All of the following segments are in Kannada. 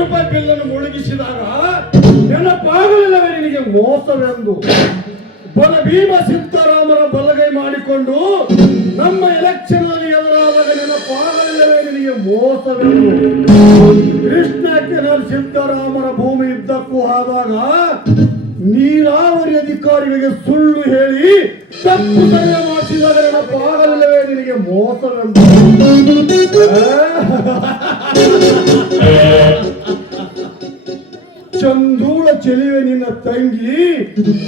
ರೂಪಾಯಿ ಬಿಲ್ಲನ್ನು ಮುಳುಗಿಸಿದಾಗ ನೆನಪಾಗಲಿಲ್ಲವೇ ನಿನಗೆ ಮೋಸವೆಂದು? ಬಲ ಭೀಮ ಸಿದ್ದರಾಮರ ಬಲಗೈ ಮಾಡಿಕೊಂಡು ನಮ್ಮ ಎಲೆಕ್ಷನ್ ಅಲ್ಲಿ ಎದುರಾದಾಗ ನೆನಪಾಗಲಿಲ್ಲವೇ ನಿನಗೆ ಮೋಸವೆಂದು? ಕೃಷ್ಣ ಕೆನಾಲ್ ಸಿದ್ದರಾಮರ ಭೂಮಿ ಇದ್ದಕ್ಕೂ ಆದಾಗ ನೀರಾವರಿ ಅಧಿಕಾರಿಗಳಿಗೆ ಸುಳ್ಳು ಹೇಳಿ ತಪ್ಪು ಸರಿಯ ಮಾಡಿಸಿದಾಗ ನೆನಪಾಗಲಿಲ್ಲವೇ ನಿನಗೆ ಮೋಸವೆಂದು? ಚಂದೂಳ ಚೆಲುವೆ ನಿನ್ನ ತಂಗಿ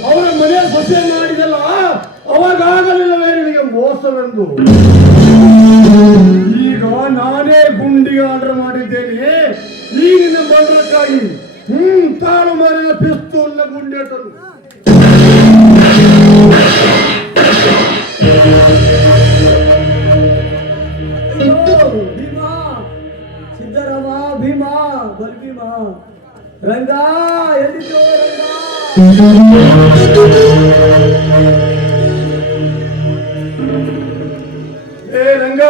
ಅವರ ಮನೆ ಸೊಸೆ ಮಾಡಿದಲ್ಲ, ಅವಾಗಲಿಲ್ಲವೇ ನಿನಗೆ ಮೋಸವೆಂದು? ಈಗ ನಾನೇ ಗುಂಡಿಗೆ ಆರ್ಡರ್ ಮಾಡಿದ್ದೇನೆ ಈ ನಿನ್ನ ಬಂದ್ರಕ್ಕಾಗಿ. ತಾಳು ಮಾರಿನ ಪಿಸ್ತೂಲ್ನ ಗುಂಡೇಟನು. ಭೀಮಾ ಸಿದ್ದರಾಮ, ಭೀಮಾ ಬಲ್ಭೀಮ, ರಂಗ ಎಲ್ಲಿದ್ದೋ ರಂಗ?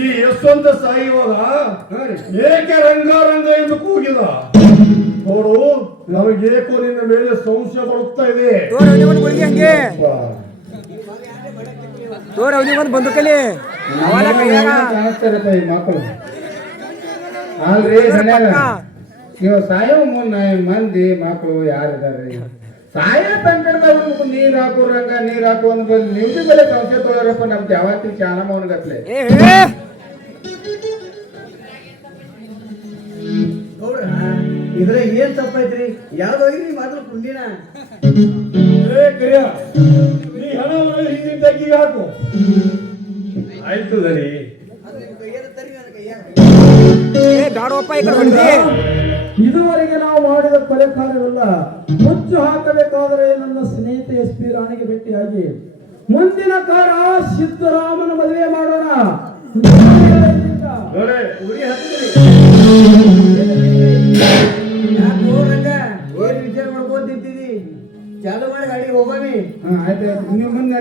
ಈ ಯಶವಂತ ಸಾಯಿವಾಗ ಏಕೆ ರಂಗ ರಂಗ ಎಂದು ಕೂಗಿದ? ನೋಡು, ನಮಗೇಕೋ ನಿನ್ನ ಮೇಲೆ ಸಂಶಯ ಬರುತ್ತಾ ಇದೆ. ಬಂದುಕಲಿ ಮಕ್ಕಳು ಅಲ್ರಿ ನೀವು ಸಾಯೋ ಮುನ್ನ ಮಂದಿ ಮಕ್ಕಳು ಯಾರಿದಾರ್ರಿ? ಸಾಯ ತಂಕಡದವ್ರು ನೀರ್ ಹಾಕು ರಂಗ ನೀರ್ ಹಾಕು ಅಂದ್ ನಿಮ್ದು ಬೆಲೆ ಸಂಶಯ ತೊಗೊಳರಪ್ಪ. ನಮ್ದು ಯಾವತ್ತಿಗೆ ಚಾನ ಮೌನಗತ್ಲೆ ಇದ್ರ ಏನ್ ತಪ್ಪೈತ್ರಿ? ಯಾವ್ದೋ ಇಲ್ಲಿ ಮಾತ್ರ ಕುಂದಿನ ನೀ ಹಣ ಹಿಂದಿನ ತಗ್ಗಿಗೆ ಹಾಕು. ಆಯ್ತು ಸರಿ. ಇದುವರೆಗೆ ನಾವು ಮಾಡಿದ ಕೊಲೆ ಕಾರ್ಯವೆಲ್ಲ ಮುಚ್ಚು ಹಾಕಬೇಕಾದರೆ ನನ್ನ ಸ್ನೇಹಿತ SP ರಾಣಿಗೆ ಭೇಟಿಯಾಗಿ ಮುಂದಿನ ಕಾರ ಸಿದ್ದರಾಮನ ಮದುವೆ ಮಾಡೋಣ. ವಿಚಾರ ಮಾಡ್ಕೊಂಡ್ ನಿಂತಿದಿ, ಚಾಲು ಮಾಡಿ ಗಾಡಿ ಹೋಗೋವಿ. ಆಯ್ತು, ನೀವು ಮುಂದೆ